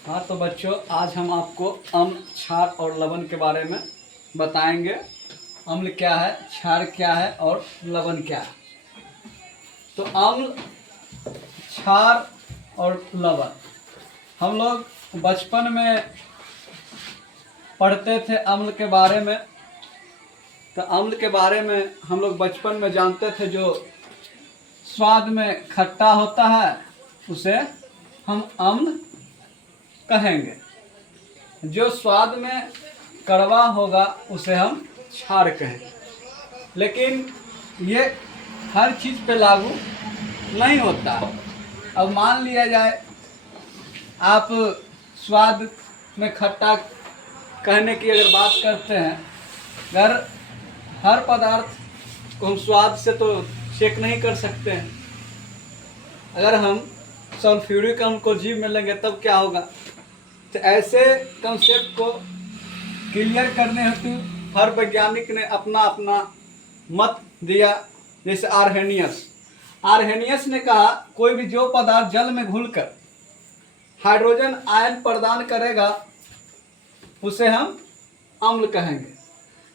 हाँ तो बच्चों, आज हम आपको अम्ल, क्षार और लवण के बारे में बताएंगे। अम्ल क्या है, क्षार क्या है और लवण क्या है। तो अम्ल, क्षार और लवण हम लोग बचपन में पढ़ते थे अम्ल के बारे में। तो अम्ल के बारे में हम लोग बचपन में जानते थे, जो स्वाद में खट्टा होता है उसे हम अम्ल कहेंगे। जो स्वाद में कड़वा होगा उसे हम क्षार कहेंगे। लेकिन ये हर चीज़ पे लागू नहीं होता। अब मान लिया जाए आप स्वाद में खट्टा कहने की अगर बात करते हैं, अगर हर पदार्थ को हम स्वाद से तो चेक नहीं कर सकते हैं। अगर हम सल्फ्यूरिक अम्ल को जीभ में लेंगे तब क्या होगा। तो ऐसे कंसेप्ट को क्लियर करने हेतु हर वैज्ञानिक ने अपना अपना मत दिया। जैसे आर्हेनियस ने कहा, कोई भी जो पदार्थ जल में घुलकर हाइड्रोजन आयन प्रदान करेगा उसे हम अम्ल कहेंगे।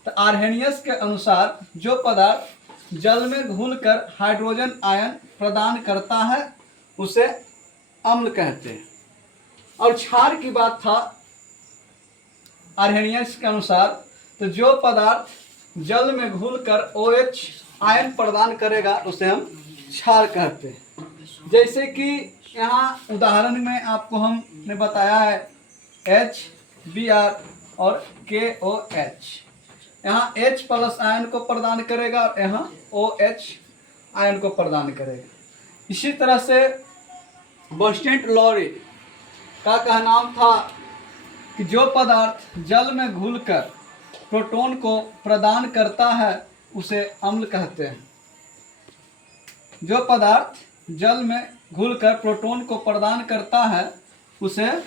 तो आर्हेनियस के अनुसार जो पदार्थ जल में घुलकर हाइड्रोजन आयन प्रदान करता है उसे अम्ल कहते हैं। और क्षार की बात था आर्हेनियस के अनुसार, तो जो पदार्थ जल में घुलकर OH आयन प्रदान करेगा उसे हम क्षार कहते हैं। जैसे कि यहाँ उदाहरण में आपको हमने बताया है HBr और KOH। यहाँ H प्लस आयन को प्रदान करेगा और यहाँ OH आयन को प्रदान करेगा। इसी तरह से बॉन्स्टेड-लॉरी का कहना था कि जो पदार्थ जल में घुलकर प्रोटॉन को प्रदान करता है उसे अम्ल कहते हैं। जो पदार्थ जल में घुलकर प्रोटॉन को प्रदान करता है उसे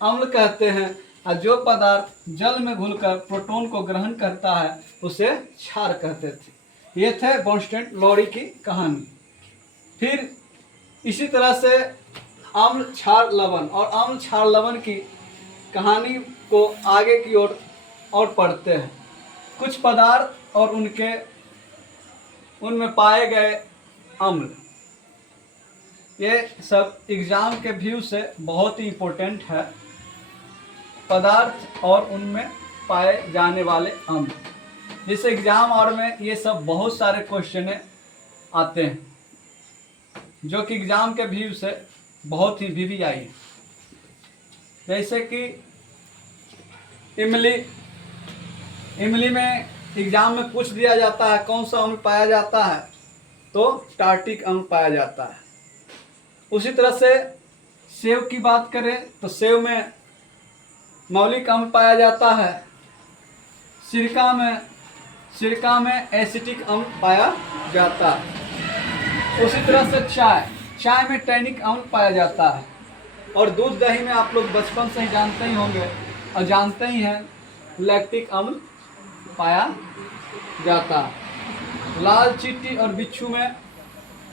अम्ल कहते हैं, और जो पदार्थ जल में घुलकर प्रोटॉन को ग्रहण करता है उसे क्षार कहते थे। ये थे बॉन्स्टेड-लॉरी की कहानी। फिर इसी तरह से अम्ल, क्षार, लवण और अम्ल, क्षार, लवण की कहानी को आगे की ओर और पढ़ते हैं। कुछ पदार्थ और उनमें पाए गए अम्ल, ये सब एग्जाम के व्यू से बहुत ही इम्पोर्टेंट है। पदार्थ और उनमें पाए जाने वाले अम्ल, जैसे एग्जाम और में ये सब बहुत सारे क्वेश्चन आते हैं जो कि एग्जाम के व्यू से बहुत ही VVI है। जैसे कि इमली में एग्जाम में पूछ दिया जाता है कौन सा अम्ल पाया जाता है, तो टार्टिक अम्ल पाया जाता है। उसी तरह से सेव की बात करें तो सेव में मौलिक अम्ल पाया जाता है। सिरका में एसिटिक अम्ल पाया जाता है। उसी तरह से चाय में टैनिक अम्ल पाया जाता है। और दूध दही में आप लोग बचपन से ही जानते ही होंगे और जानते ही हैं, लैक्टिक अम्ल पाया जाता है। लाल चींटी और बिच्छू में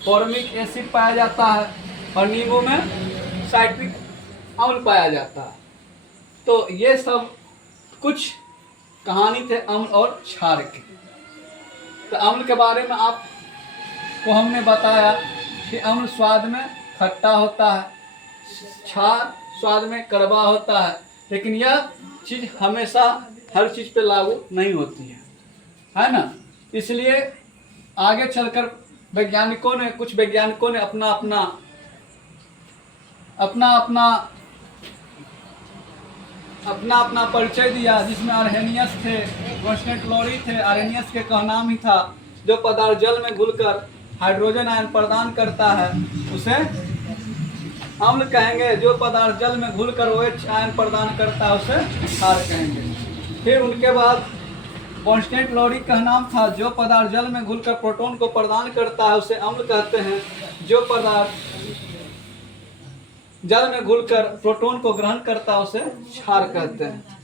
फॉर्मिक एसिड पाया जाता है और नींबू में साइट्रिक अम्ल पाया जाता है। तो ये सब कुछ कहानी थे अम्ल और क्षार की। तो अम्ल के बारे में आपको हमने बताया कि अम्ल स्वाद में खट्टा होता है, क्षार स्वाद में कड़वा होता है। लेकिन यह चीज़ हमेशा हर चीज़ पे लागू नहीं होती है ना। इसलिए आगे चलकर कुछ वैज्ञानिकों ने अपना परिचय दिया, जिसमें आर्हेनियस थे, बॉन्स्टेड-लॉरी थे। आर्हेनियस के कहनाम ही था जो पदार्थ जल में घुलकर हाइड्रोजन आयन प्रदान करता है उसे अम्ल कहेंगे। जो पदार्थ जल में घुलकर OH आयन प्रदान करता है उसे क्षार कहेंगे। फिर उनके बाद बॉन्स्टेड-लॉरी का नाम था जो पदार्थ जल में घुलकर प्रोटॉन को प्रदान करता है उसे अम्ल कहते हैं। जो पदार्थ जल में घुलकर प्रोटॉन को ग्रहण करता है उसे क्षार कहते हैं।